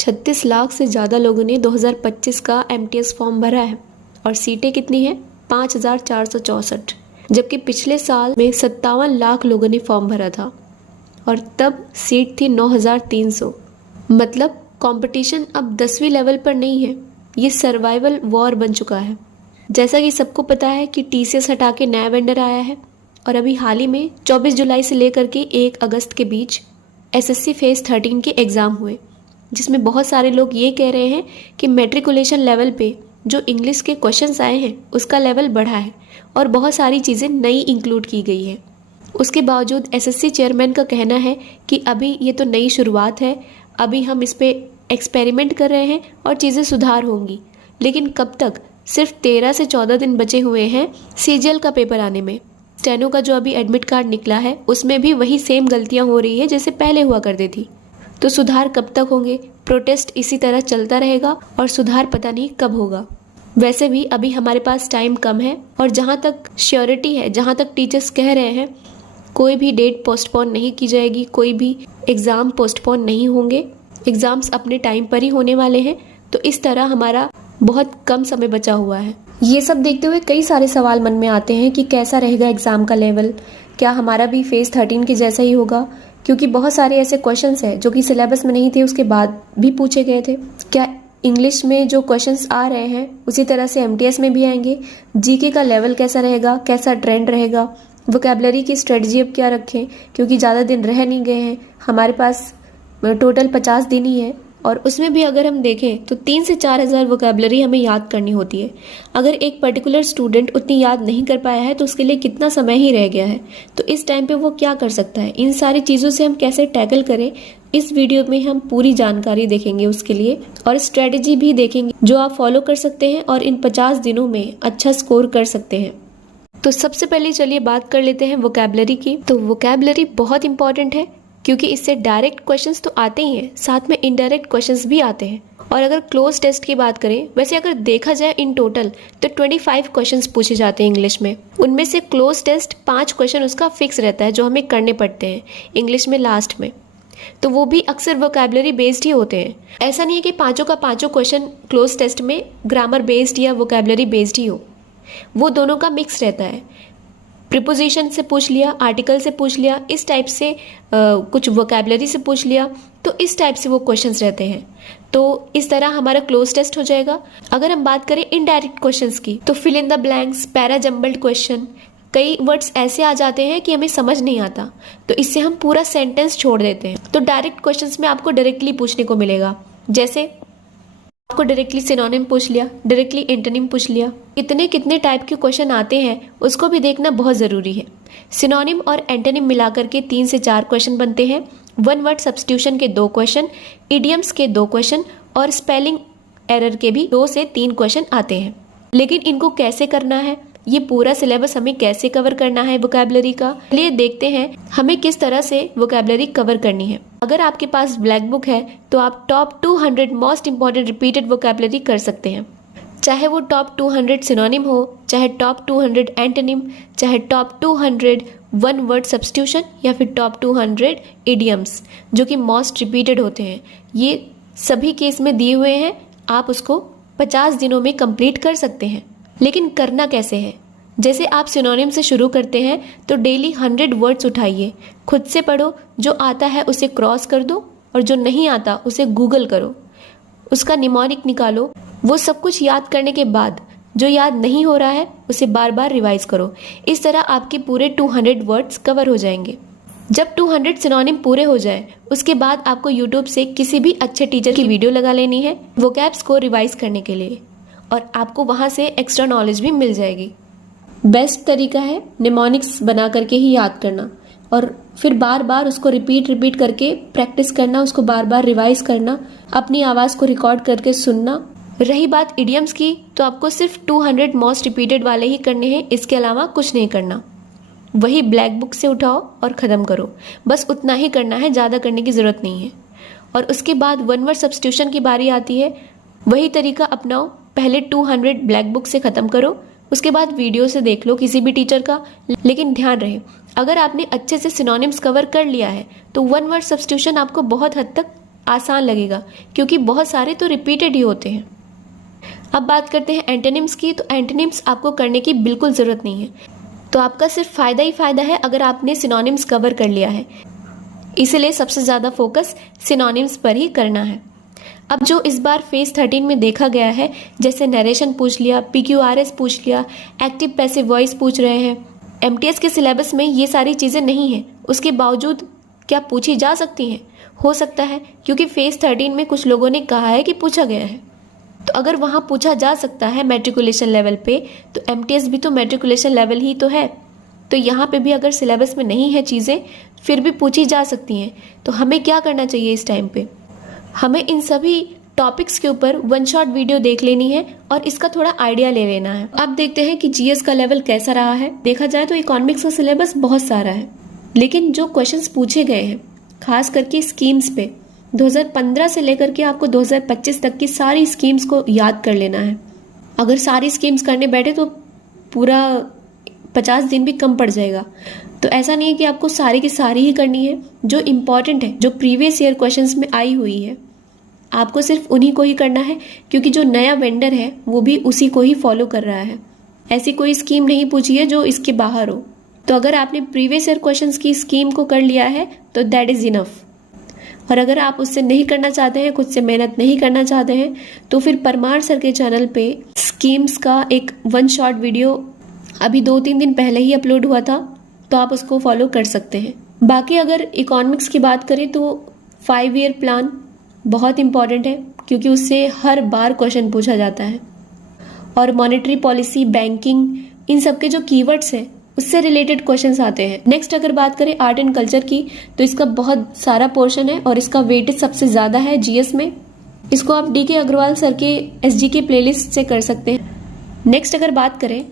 36 लाख से ज़्यादा लोगों ने 2025 का एमटीएस फॉर्म भरा है और सीटें कितनी हैं? 5464, जबकि पिछले साल में 57 लाख लोगों ने फॉर्म भरा था और तब सीट थी 9300। मतलब कंपटीशन अब 10वीं लेवल पर नहीं है, ये सर्वाइवल वॉर बन चुका है। जैसा कि सबको पता है कि टीसीएस हटा के नया वेंडर आया है और अभी हाल ही में 24 जुलाई से लेकर के 1 अगस्त के बीच एसएससी फेज 13 के एग्ज़ाम हुए, जिसमें बहुत सारे लोग ये कह रहे हैं कि मैट्रिकुलेशन लेवल पे जो इंग्लिश के क्वेश्चंस आए हैं उसका लेवल बढ़ा है और बहुत सारी चीज़ें नई इंक्लूड की गई है। उसके बावजूद एसएससी चेयरमैन का कहना है कि अभी ये तो नई शुरुआत है, अभी हम इस पे एक्सपेरिमेंट कर रहे हैं और चीज़ें सुधार होंगी। लेकिन कब तक? सिर्फ 13 से 14 दिन बचे हुए हैं सीजीएल का पेपर आने में। स्टेनो का जो अभी एडमिट कार्ड निकला है उसमें भी वही सेम गलतियां हो रही है जैसे पहले हुआ करती थी। तो सुधार कब तक होंगे? प्रोटेस्ट इसी तरह चलता रहेगा और सुधार पता नहीं कब होगा। वैसे भी अभी हमारे पास टाइम कम है और जहाँ तक श्योरिटी है, जहाँ तक टीचर्स कह रहे हैं, कोई भी डेट पोस्टपोन नहीं की जाएगी, कोई भी एग्ज़ाम पोस्टपोन नहीं होंगे, एग्ज़ाम्स अपने टाइम पर ही होने वाले हैं। तो इस तरह हमारा बहुत कम समय बचा हुआ है। ये सब देखते हुए कई सारे सवाल मन में आते हैं कि कैसा रहेगा एग्ज़ाम का लेवल, क्या हमारा भी फेज़ 13 के जैसा ही होगा? क्योंकि बहुत सारे ऐसे क्वेश्चंस हैं जो कि सिलेबस में नहीं थे, उसके बाद भी पूछे गए थे। क्या इंग्लिश में जो क्वेश्चंस आ रहे हैं उसी तरह से एमटीएस में भी आएंगे? जीके का लेवल कैसा रहेगा, कैसा ट्रेंड रहेगा? वोकैबुलरी की स्ट्रेटजी अब क्या रखें, क्योंकि ज़्यादा दिन रह नहीं गए हैं, हमारे पास टोटल 50 दिन ही है और उसमें भी अगर हम देखें तो 3 से 4 हज़ार वोकैबुलरी हमें याद करनी होती है। अगर एक पर्टिकुलर स्टूडेंट उतनी याद नहीं कर पाया है तो उसके लिए कितना समय ही रह गया है, तो इस टाइम पे वो क्या कर सकता है? इन सारी चीज़ों से हम कैसे टैकल करें, इस वीडियो में हम पूरी जानकारी देखेंगे उसके लिए, और स्ट्रेटजी भी देखेंगे जो आप फॉलो कर सकते हैं और इन 50 दिनों में अच्छा स्कोर कर सकते हैं। तो सबसे पहले चलिए बात कर लेते हैं वोकैबुलरी की। तो वोकैबुलरी बहुत इंपॉर्टेंट है क्योंकि इससे डायरेक्ट क्वेश्चंस तो आते ही हैं, साथ में इनडायरेक्ट क्वेश्चंस भी आते हैं। और अगर क्लोज टेस्ट की बात करें, वैसे अगर देखा जाए इन टोटल तो 25 क्वेश्चंस पूछे जाते हैं इंग्लिश में। उनमें से क्लोज टेस्ट 5 क्वेश्चन उसका फिक्स रहता है जो हमें करने पड़ते हैं इंग्लिश में लास्ट में, तो वो भी अक्सर वोकैबुलरी बेस्ड ही होते हैं। ऐसा नहीं है कि पाँचों का पाँचों क्वेश्चन क्लोज टेस्ट में ग्रामर बेस्ड या वोकैबुलरी बेस्ड ही हो, वो दोनों का मिक्स रहता है। प्रीपोजिशन से पूछ लिया, आर्टिकल से पूछ लिया, इस टाइप से कुछ वोकैबुलरी से पूछ लिया, तो इस टाइप से वो क्वेश्चंस रहते हैं। तो इस तरह हमारा क्लोज टेस्ट हो जाएगा। अगर हम बात करें इनडायरेक्ट क्वेश्चंस की, तो fill in the blanks, para jumbled question, कई वर्ड्स ऐसे आ जाते हैं कि हमें समझ नहीं आता, तो इससे हम पूरा सेंटेंस छोड़ देते हैं। तो डायरेक्ट क्वेश्चंस में आपको डायरेक्टली पूछने को मिलेगा, जैसे आपको डायरेक्टली सिनोनिम पूछ लिया, डायरेक्टली एंटोनिम पूछ लिया। कितने टाइप के क्वेश्चन आते हैं उसको भी देखना बहुत ज़रूरी है। सिनोनिम और एंटोनिम मिलाकर के 3 से 4 क्वेश्चन बनते हैं, वन वर्ड सब्स्टिट्यूशन के 2 क्वेश्चन, इडियम्स के 2 क्वेश्चन और स्पेलिंग एरर के भी 2 से 3 क्वेश्चन आते हैं। लेकिन इनको कैसे करना है, ये पूरा सिलेबस हमें कैसे कवर करना है वोकैबुलरी का, चलिए देखते हैं हमें किस तरह से वोकैबुलरी कवर करनी है। अगर आपके पास ब्लैक बुक है तो आप top 200 most important repeated vocabulary कर सकते हैं, चाहे वो टॉप 200 सिनोनिम हो, चाहे टॉप 200 एंटोनिम, चाहे टॉप 200 वन वर्ड सब्स्टिट्यूशन या फिर टॉप 200 इडियम्स जो कि मोस्ट रिपीटेड होते हैं। ये सभी केस में दिए हुए हैं, आप उसको 50 दिनों में कंप्लीट कर सकते हैं। लेकिन करना कैसे है? जैसे आप सिनोनिम से शुरू करते हैं तो डेली 100 वर्ड्स उठाइए, खुद से पढ़ो, जो आता है उसे क्रॉस कर दो और जो नहीं आता उसे गूगल करो, उसका निमोनिक निकालो। वो सब कुछ याद करने के बाद जो याद नहीं हो रहा है उसे बार बार रिवाइज करो। इस तरह आपके पूरे 200 वर्ड्स कवर हो जाएंगे। जब 200 सिनोनिम पूरे हो जाए उसके बाद आपको यूट्यूब से किसी भी अच्छे टीचर की वीडियो लगा लेनी है वोकैब्स को रिवाइज करने के लिए, और आपको वहाँ से एक्स्ट्रा नॉलेज भी मिल जाएगी। बेस्ट तरीका है निमोनिक्स बना करके ही याद करना और फिर बार बार उसको रिपीट करके प्रैक्टिस करना, उसको बार बार रिवाइज करना, अपनी आवाज़ को रिकॉर्ड करके सुनना। रही बात इडियम्स की, तो आपको सिर्फ 200 मोस्ट रिपीटेड वाले ही करने हैं, इसके अलावा कुछ नहीं करना। वही ब्लैक बुक से उठाओ और ख़त्म करो, बस उतना ही करना है, ज़्यादा करने की ज़रूरत नहीं है। और उसके बाद वन वर्ड सब्स्टिट्यूशन की बारी आती है, वही तरीका अपनाओ। पहले 200 ब्लैक बुक से ख़त्म करो, उसके बाद वीडियो से देख लो किसी भी टीचर का। लेकिन ध्यान रहे, अगर आपने अच्छे से सिनोनिम्स कवर कर लिया है तो वन वर्ड सब्स्टिट्यूशन आपको बहुत हद तक आसान लगेगा, क्योंकि बहुत सारे तो रिपीटेड ही होते हैं। अब बात करते हैं एंटोनिम्स की। तो एंटोनिम्स आपको करने की बिल्कुल ज़रूरत नहीं है, तो आपका सिर्फ फ़ायदा ही फ़ायदा है अगर आपने सिनोनिम्स कवर कर लिया है। इसलिए सबसे ज़्यादा फोकस सिनोनिम्स पर ही करना है। अब जो इस बार फेज 13 में देखा गया है, जैसे नरेशन पूछ लिया, PQRS पूछ लिया, एक्टिव पैसिव वॉइस पूछ रहे हैं, MTS के सिलेबस में ये सारी चीज़ें नहीं हैं। उसके बावजूद क्या पूछी जा सकती हैं? हो सकता है, क्योंकि फेज 13 में कुछ लोगों ने कहा है कि पूछा गया है। तो अगर वहाँ पूछा जा सकता है मैट्रिकुलेशन लेवल पे, तो MTS भी तो मैट्रिकुलेशन लेवल ही तो है। तो यहाँ पे भी अगर सिलेबस में नहीं है चीज़ें, फिर भी पूछी जा सकती हैं। तो हमें क्या करना चाहिए इस टाइम पे? हमें इन सभी टॉपिक्स के ऊपर वन शॉट वीडियो देख लेनी है और इसका थोड़ा आइडिया ले लेना है। अब देखते हैं कि GS का लेवल कैसा रहा है। देखा जाए तो इकोनॉमिक्स का सिलेबस बहुत सारा है, लेकिन जो क्वेश्चंस पूछे गए हैं खास करके स्कीम्स पे, 2015 से लेकर के आपको 2025 तक की सारी स्कीम्स को याद कर लेना है। अगर सारी स्कीम्स करने बैठे तो पूरा 50 दिन भी कम पड़ जाएगा। तो ऐसा नहीं है कि आपको सारी की सारी ही करनी है। जो इम्पॉर्टेंट है, जो प्रीवियस ईयर क्वेश्चंस में आई हुई है, आपको सिर्फ उन्हीं को ही करना है, क्योंकि जो नया वेंडर है वो भी उसी को ही फॉलो कर रहा है। ऐसी कोई स्कीम नहीं पूछी है जो इसके बाहर हो। तो अगर आपने प्रीवियस ईयर क्वेश्चंस की स्कीम को कर लिया है तो दैट इज़ इनफ। और अगर आप उससे नहीं करना चाहते हैं, खुद से मेहनत नहीं करना चाहते हैं, तो फिर परमार सर के चैनल पे स्कीम्स का एक वन शॉट वीडियो अभी 2-3 दिन पहले ही अपलोड हुआ था, तो आप उसको फॉलो कर सकते हैं। बाकी अगर इकोनॉमिक्स की बात करें तो 5 ईयर प्लान बहुत इंपॉर्टेंट है, क्योंकि उससे हर बार क्वेश्चन पूछा जाता है। और मॉनेटरी पॉलिसी, बैंकिंग, इन सब के जो कीवर्ड्स हैं उससे रिलेटेड क्वेश्चंस आते हैं। नेक्स्ट अगर बात करें आर्ट एंड कल्चर की, तो इसका बहुत सारा पोर्शन है और इसका वेटेज सबसे ज़्यादा है GS में। इसको आप DK अग्रवाल सर के SGK प्लेलिस्ट से कर सकते हैं। नेक्स्ट अगर बात करें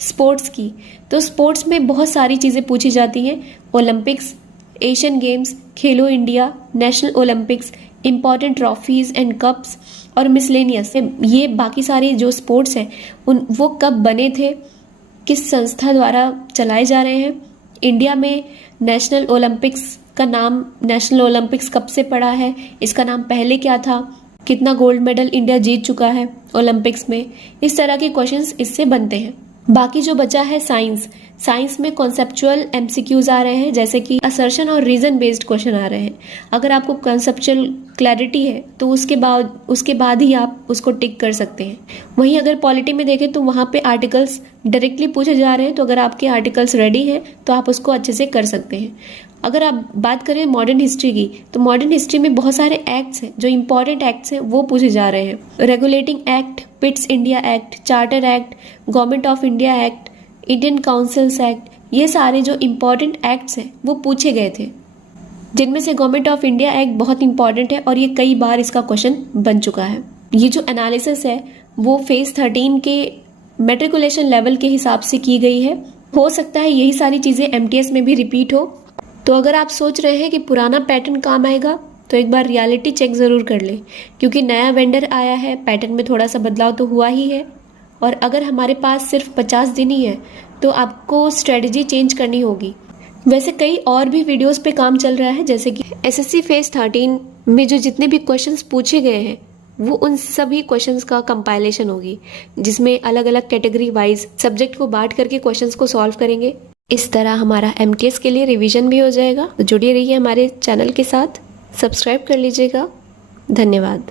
स्पोर्ट्स की, तो स्पोर्ट्स में बहुत सारी चीज़ें पूछी जाती हैं। Olympics, Asian games, Khelo India, national Olympics, important trophies and cups और मिसलेनियस। ये बाकी सारे जो स्पोर्ट्स हैं वो कब बने थे, किस संस्था द्वारा चलाए जा रहे हैं, इंडिया में नेशनल ओलंपिक्स का नाम, नेशनल ओलंपिक्स कब से पड़ा है, इसका नाम पहले क्या था, कितना गोल्ड मेडल इंडिया जीत चुका है ओलंपिक्स में। इस तरह के क्वेश्चंस इससे बनते हैं। बाकी जो बचा है साइंस में कॉन्सेप्चुअल MCQs आ रहे हैं, जैसे कि असर्शन और रीजन बेस्ड क्वेश्चन आ रहे हैं। अगर आपको कॉन्सेप्चुअल क्लैरिटी है तो उसके बाद ही आप उसको टिक कर सकते हैं। वहीं अगर पॉलिटी में देखें तो वहाँ पे आर्टिकल्स डायरेक्टली पूछे जा रहे हैं, तो अगर आपके आर्टिकल्स रेडी हैं तो आप उसको अच्छे से कर सकते हैं। अगर आप बात करें मॉडर्न हिस्ट्री की, तो मॉडर्न हिस्ट्री में बहुत सारे एक्ट्स हैं, जो इंपॉर्टेंट एक्ट्स हैं वो पूछे जा रहे हैं। Regulating act, Pitt's India act, charter act, government of India act, Indian councils act, ये सारे जो इम्पॉर्टेंट एक्ट्स हैं वो पूछे गए थे, जिनमें से गवर्नमेंट ऑफ इंडिया एक्ट बहुत इंपॉर्टेंट है और ये कई बार इसका क्वेश्चन बन चुका है। ये जो एनालिसिस है वो फेज 13 के मैट्रिकुलेशन लेवल के हिसाब से की गई है। हो सकता है यही सारी चीज़ें MTS में भी रिपीट हो। तो अगर आप सोच रहे हैं कि पुराना पैटर्न काम आएगा, तो एक बार रियलिटी चेक ज़रूर कर लें, क्योंकि नया वेंडर आया है, पैटर्न में थोड़ा सा बदलाव तो हुआ ही है। और अगर हमारे पास सिर्फ 50 दिन ही है तो आपको स्ट्रेटजी चेंज करनी होगी। वैसे कई और भी वीडियोस पे काम चल रहा है, जैसे कि SSC फेज 13 में जो जितने भी क्वेश्चंस पूछे गए हैं वो उन सभी क्वेश्चंस का कंपाइलेशन होगी, जिसमें अलग अलग कैटेगरी वाइज सब्जेक्ट को बांट करके क्वेश्चंस को सॉल्व करेंगे। इस तरह हमारा MTS के लिए रिवीजन भी हो जाएगा। तो जुड़े रहिए हमारे चैनल के साथ, सब्सक्राइब कर लीजिएगा। धन्यवाद।